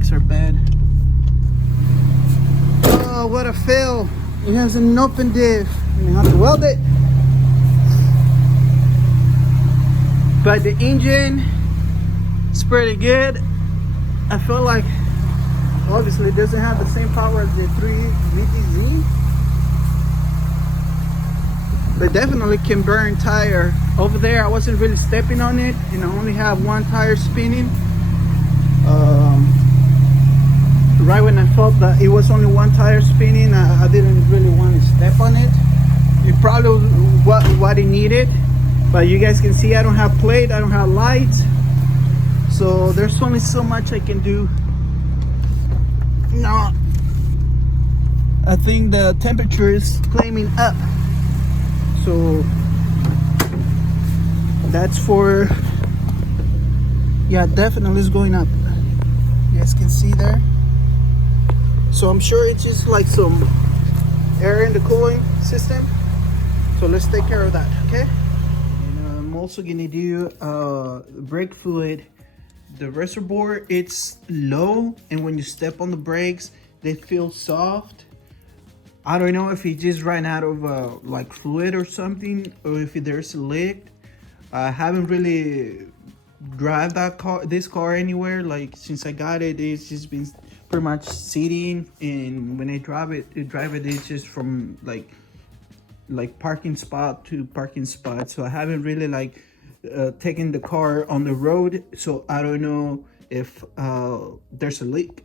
brakes are bad. Oh, what a fail. It has an open diff. I'm gonna have to weld it. But the engine is pretty good. I feel like obviously it doesn't have the same power as the 3 VTZ, but definitely can burn tire. Over there I wasn't really stepping on it and I only have one tire spinning. Right when I felt that it was only one tire spinning, I didn't really want to step on it. It probably was what it needed, but you guys can see I don't have plate, I don't have lights, so there's only so much I can do. No, I think the temperature is climbing up, so that's for, yeah, definitely is going up. You guys can see there. So I'm sure it's just like some air in the cooling system. So let's take care of that, okay? And I'm also gonna do brake fluid. The reservoir, it's low, and when you step on the brakes, they feel soft. I don't know if it just ran out of like fluid or something, or if there's a leak. I haven't really drive this car anywhere. Like since I got it, it's just been pretty much sitting, and when I drive it, it's just from like parking spot to parking spot. So I haven't really like taken the car on the road, so I don't know if there's a leak.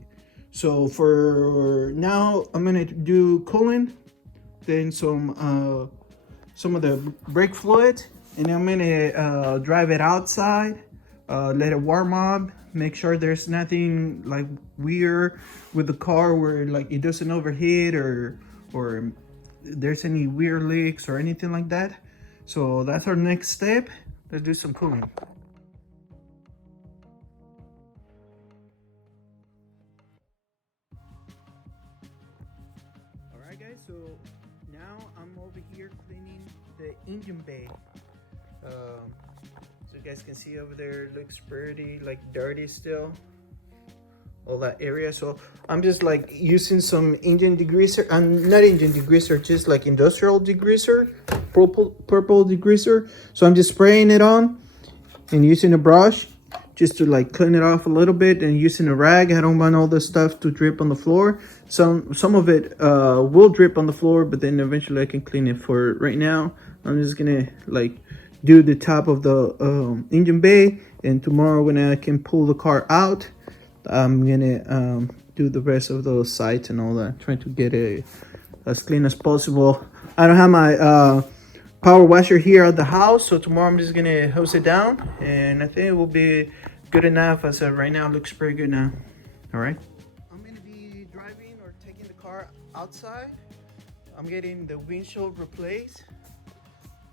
So for now, I'm gonna do coolant, then some of the brake fluid, and I'm gonna drive it outside, let it warm up, make sure there's nothing like weird with the car where like it doesn't overheat or there's any weird leaks or anything like that. So that's our next step. Let's do some cooling. All right guys, so now I'm over here cleaning the engine bay. So you guys can see over there, it looks pretty like dirty still, all that area. So I'm just like using some engine degreaser, not engine degreaser, just like industrial degreaser, purple degreaser. So I'm just spraying it on and using a brush just to like clean it off a little bit, and using a rag. I don't want all this stuff to drip on the floor. Some of it will drip on the floor, but then eventually I can clean it. For right now, I'm just gonna like do the top of the engine bay, and tomorrow when I can pull the car out, I'm gonna do the rest of those sides and all that, trying to get it as clean as possible. I don't have my power washer here at the house, so tomorrow I'm just gonna hose it down, and I think it will be good enough. As of right now, it looks pretty good now. All right, I'm gonna be driving or taking the car outside. I'm getting the windshield replaced.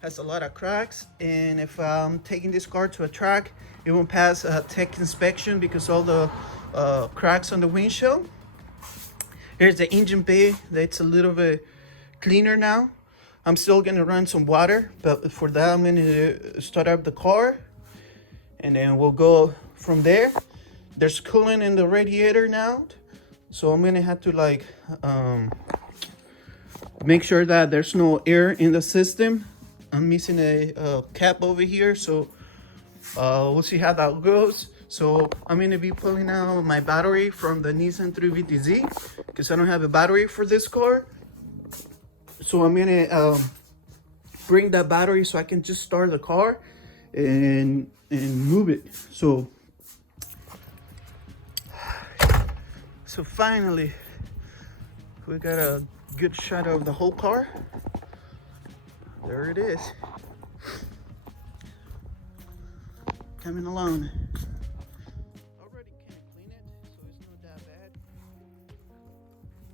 Has a lot of cracks, and if I'm taking this car to a track, it won't pass a tech inspection because all the cracks on the windshield. Here's the engine bay. That's a little bit cleaner now. I'm still gonna run some water, but for that I'm gonna start up the car, and then we'll go from there. There's coolant in the radiator now, so I'm gonna have to like make sure that there's no air in the system. I'm missing a cap over here, so we'll see how that goes. So I'm gonna be pulling out my battery from the Nissan 3 VTZ because I don't have a battery for this car. So I'm gonna bring that battery so I can just start the car and move it. So finally we got a good shot of the whole car. There it is, coming along. Already kind of clean it, so it's not that bad.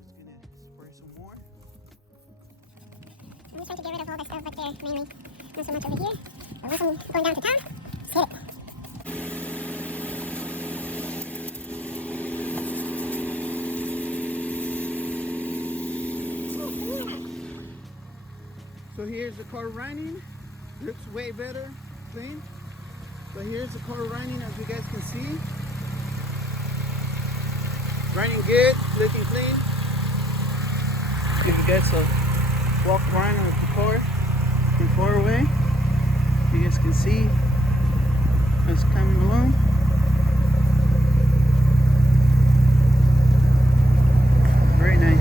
Just gonna spray some more. I'm just trying to get rid of all that stuff back there, mainly. Not so much over here. But once I'm going down to town, let's hit it. So here's the car running. Looks way better, clean. So here's the car running, as you guys can see. running good, looking clean. Give you guys a walk around of the car from far away. You guys can see it's coming along. Very nice.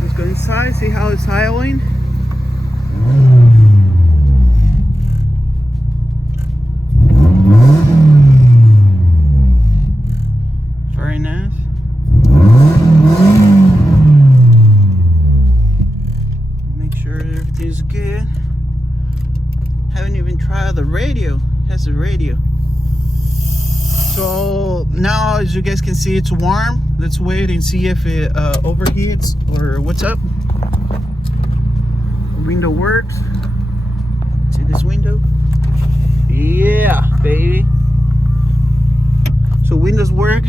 Let's go inside, see how it's idling. Very nice. Make sure everything's good. Haven't even tried the radio. It has a radio. So now, as you guys can see, it's warm. Let's wait and see if it overheats or what's up. Window works. See this window? Yeah, baby. So windows work.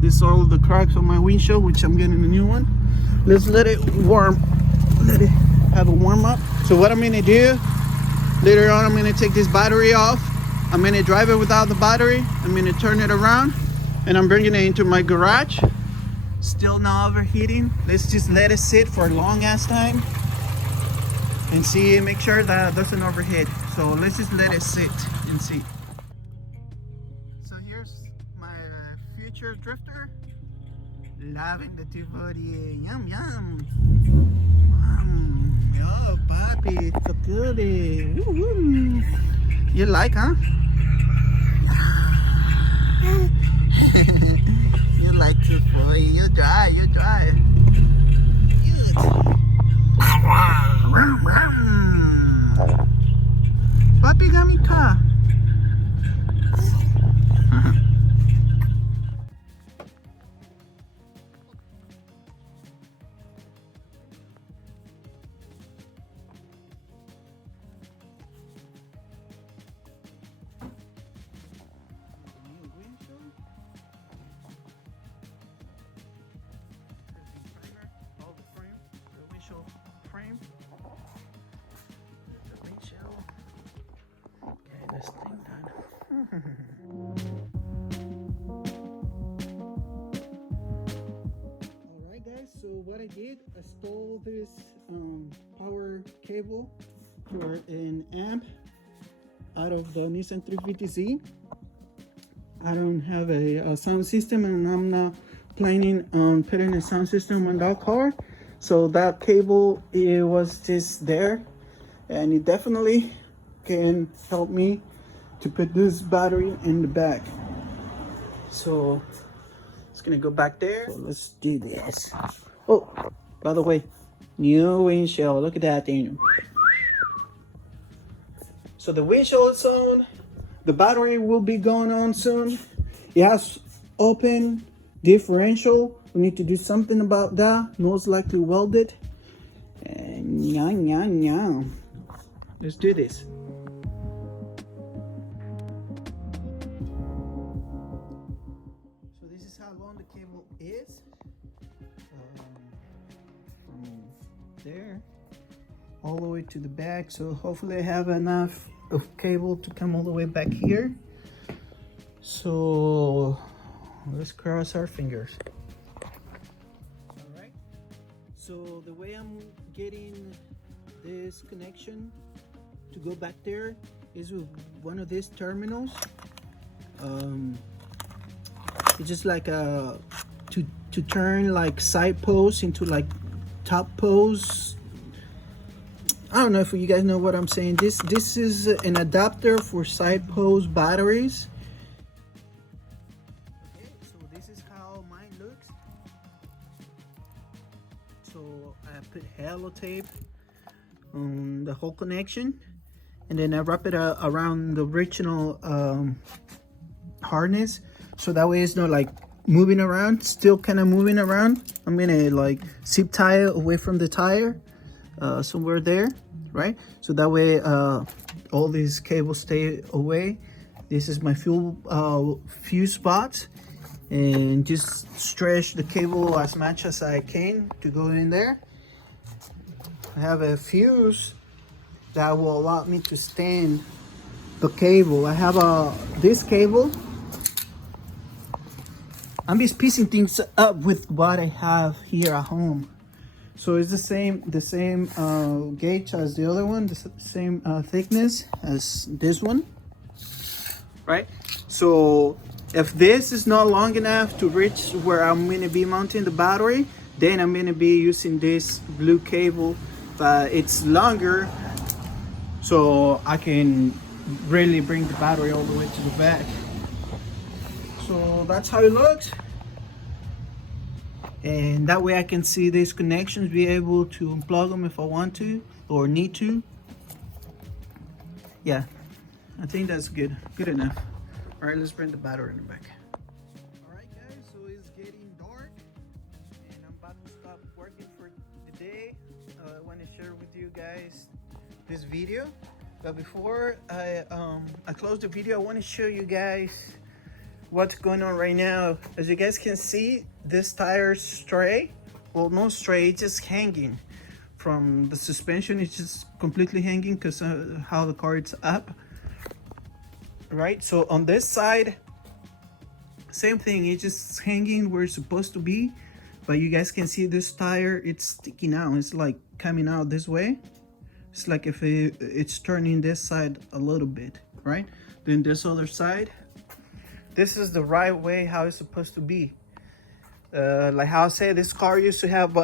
This are all the cracks on my windshield, which I'm getting a new one. Let's let it warm. Let it have a warm up. So what I'm gonna do later on, I'm gonna take this battery off. I'm gonna drive it without the battery. I'm gonna turn it around and I'm bringing it into my garage. Still not overheating. Let's just let it sit for a long ass time and see, make sure that it doesn't overheat. So let's just let it sit and see. So here's my future drifter. Loving the 240. Yum yum. Oh papi, so good. Woo-hoo. You like, huh? You like to boy. You dry. Papi got me car. Frame. The windshield. Okay, this thing done. Alright guys, so what I did, I stole this power cable for an amp out of the Nissan 350Z. I don't have a sound system and I'm not planning on putting a sound system on that car. So that cable, it was just there and it definitely can help me to put this battery in the back. So it's gonna go back there. So let's do this. Oh, by the way, new windshield. Look at that thing. So the windshield is on. The battery will be going on soon. It has open differential. We need to do something about that. Most likely weld it. And yeah. Let's do this. So this is how long the cable is. From there all the way to the back. So hopefully I have enough of cable to come all the way back here. So let's cross our fingers. Alright, so the way I'm getting this connection to go back there is with one of these terminals. It's just like a to turn like side posts into like top posts. I don't know if you guys know what I'm saying. This is an adapter for side post batteries. Okay, so this is how mine looks. So I put halo tape on the whole connection, and then I wrap it around the original harness, so that way it's not like moving around, still kind of moving around. I'm gonna like zip tie it away from the tire. Somewhere there, right? So that way all these cables stay away. This is my fuse spots, and just stretch the cable as much as I can to go in there. I have a fuse that will allow me to stand the cable. I have this cable I'm just piecing things up with what I have here at home. So it's the same gauge as the other one, the same thickness as this one, right? So if this is not long enough to reach where I'm gonna be mounting the battery, then I'm gonna be using this blue cable, but it's longer, so I can really bring the battery all the way to the back. So that's how it looks. And that way I can see these connections, be able to unplug them if I want to or need to. Yeah, I think that's good enough. All right, let's bring the battery in the back. All right guys, so it's getting dark and I'm about to stop working for the day. I want to share with you guys this video, but before I close the video, I want to show you guys what's going on right now. As you guys can see, this tire stray, well, no stray, it's just hanging from the suspension. It's just completely hanging because of how the car is up, right? So on this side, same thing, it's just hanging where it's supposed to be, but you guys can see this tire, it's sticking out. It's like coming out this way. It's like if it's turning this side a little bit, right? Then this other side, this is the right way how it's supposed to be. Like how I said, this car used to have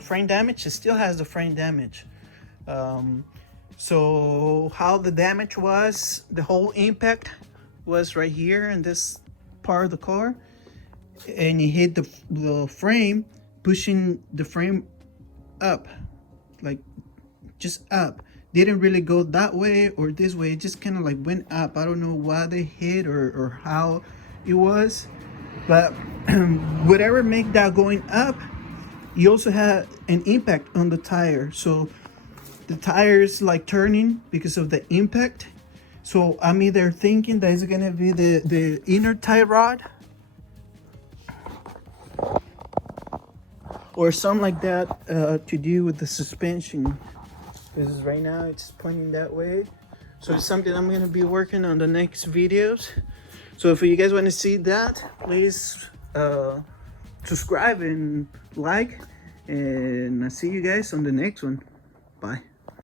frame damage. It still has the frame damage. So how the damage was, the whole impact was right here in this part of the car, and it hit the frame, pushing the frame up, like just up. Didn't really go that way or this way, it just kind of like went up. I don't know why they hit or how it was, but whatever made that going up, you also had an impact on the tire. So the tire is like turning because of the impact. So I'm either thinking that it's gonna be the inner tie rod or something like that to do with the suspension. Because right now it's pointing that way. So it's something I'm gonna be working on the next videos. So if you guys want to see that, please subscribe and like, and I'll see you guys on the next one. Bye.